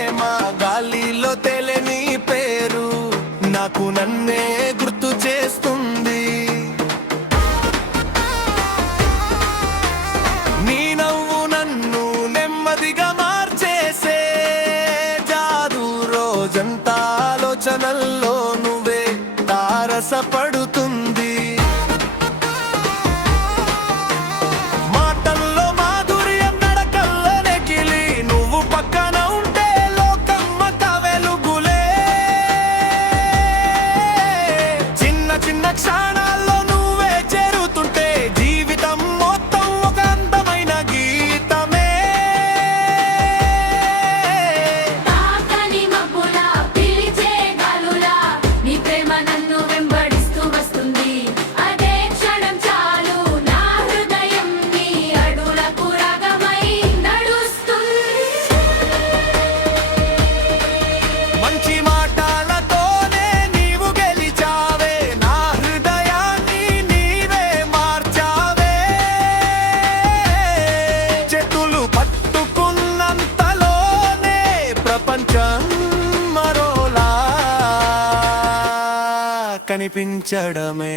ప్రేమ గాలిలో తెలియని పేరు నాకు నన్నే గుర్తు చేస్తుంది. నీ నవ్వు నన్ను నెమ్మదిగా మార్చేసే జాదు రోజంతా ఆలోచనల్లో నువ్వే తారసపడుతుంది. మాటల్లో మాధుర్యం నడకల్లో నెకిలి నువ్వు పక్కన ఉంటే లోకమ్మక వెలుగులే. చిన్న చిన్న క్షణాల్లో నువ్వే చేరుతుంటే జీవితం మొత్తం ఒక అందమైన గీతమే. తాకని మబ్బులా పిలిచే గాలులా నీ ప్రేమ నన్ను వెంబడిస్తూ వస్తుంది. అదే క్షణం చాలు నా హృదయం నీ అడుగులకు రాగమై నడుస్తుంది. మంచి మాటలతోనే నీవు గెలిచావే నా హృదయాన్ని నీవే మార్చావే. చేతులు పట్టుకున్నంతలోనే ప్రపంచం మరోలా కనిపించడమే.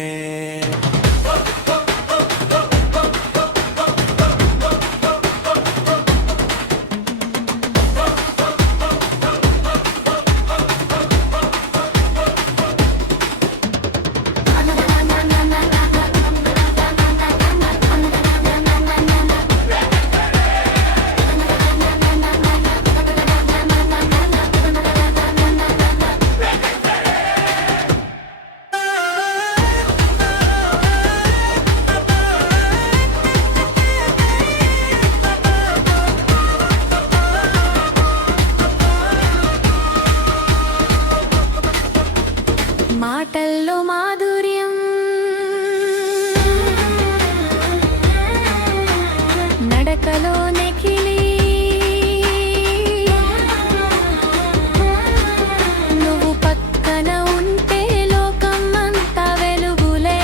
మాటల్లో మాధుర్యం నడకలో నెకిలి నువ్వు పక్కన ఉంటే లోకమంతా వెలుగులే.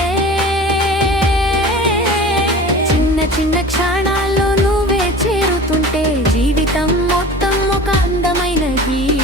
చిన్న చిన్న క్షణాల్లో నువ్వే చేరుతుంటే జీవితం మొత్తం ఒక అందమైన గీతం.